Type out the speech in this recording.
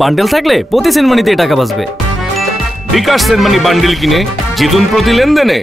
Bundle থাকলে প্রতি সেনমানিতে টাকা বাঁচবে। বিকাশ সেনমানি বান্ডেল কিনে জিতুন প্রতি লেনদেনে।